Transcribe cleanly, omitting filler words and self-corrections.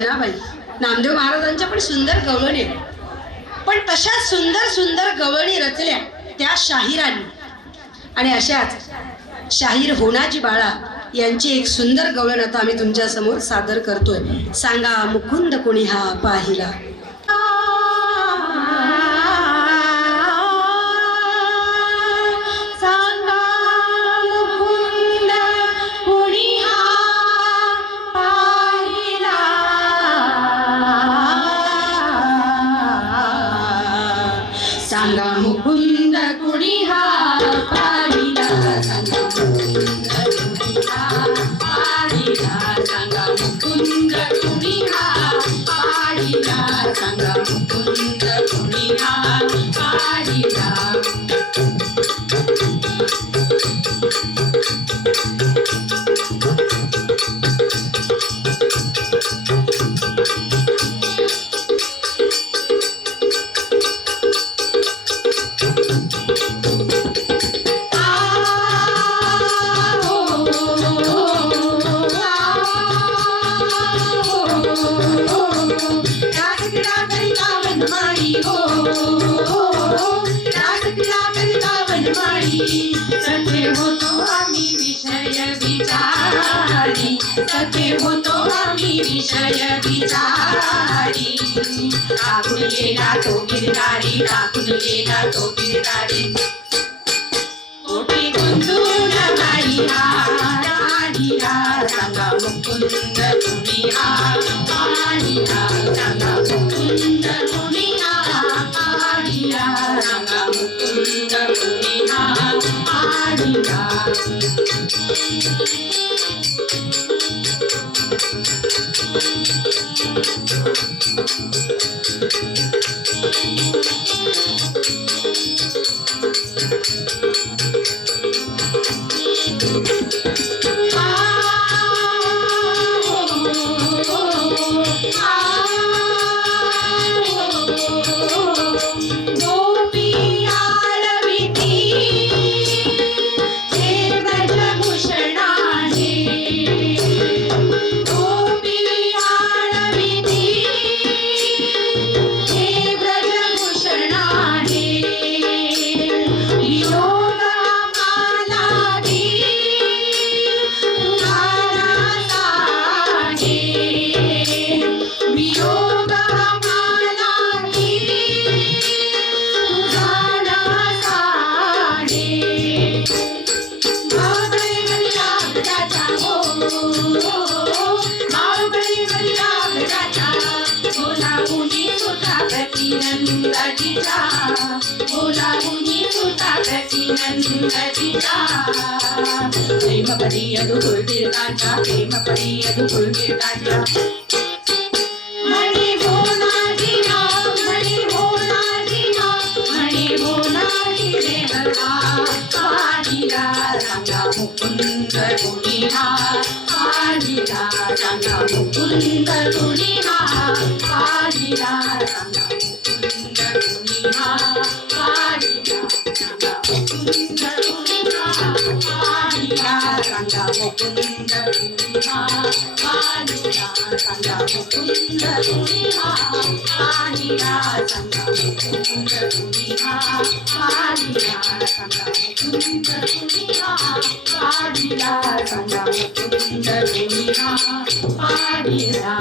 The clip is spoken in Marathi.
ना बाई, नामदेव महाराजांच्या पण सुंदर गवळणी, पण तशा सुंदर सुंदर गवळणी रचल्या त्या शाहिरांनी. आणि अशाच शाहीर होनाजी बाळा यांची एक सुंदर गवळण आता आम्ही तुमच्या समोर सादर करतोय. सांगा मुकुंद कोणी हा पाहिला. सांगा मुकुंद कुणी हा पाहिला. सांगा मुकुंद कुणी हा पाहिला. सांगा मुकुंद कुणी हा पाहिला. सांगा मुकुंद कुणी हा पाहिला. सखे होतो आम्ही विषय विचारी. सखे होतो आम्ही विषय विचारी. टाकून गेला तो गिरणारी. टाकून गेला तो गिरणारी. कोटी गुंतून राहिला राहिला. सांगा मुकुंद कुणी हा पाहिला. सांगा मुकुंद कुणी हा पाहिला. सांगा मुकुंद कुणी हा पाहिला. प्रेम परियदु कुलतीर्थाचा. प्रेम परियदु कुलतीर्थाचा. मणी भोनाजी नाम. मणी भोनाजी नाम. मणी भोनाजी देवता पाहिला. सांगा मुकुंद कुणी हा पाहिला. सांगा मुकुंद कुणी हा पाहिला. सांगा मुकुंद कुणी हा पाहिला. सांगा मुकुंद कुणी हा पाहिला. सांगा मुकुंद कुणी हा पाहिला. सांगा मुकुंद कुणी हा पाहिला. सांगा मुकुंद कुणी हा पाहिला. सांगा मुकुंद कुणी हा पाहिला. सांगा मुकुंद कुणी हा पाहिला.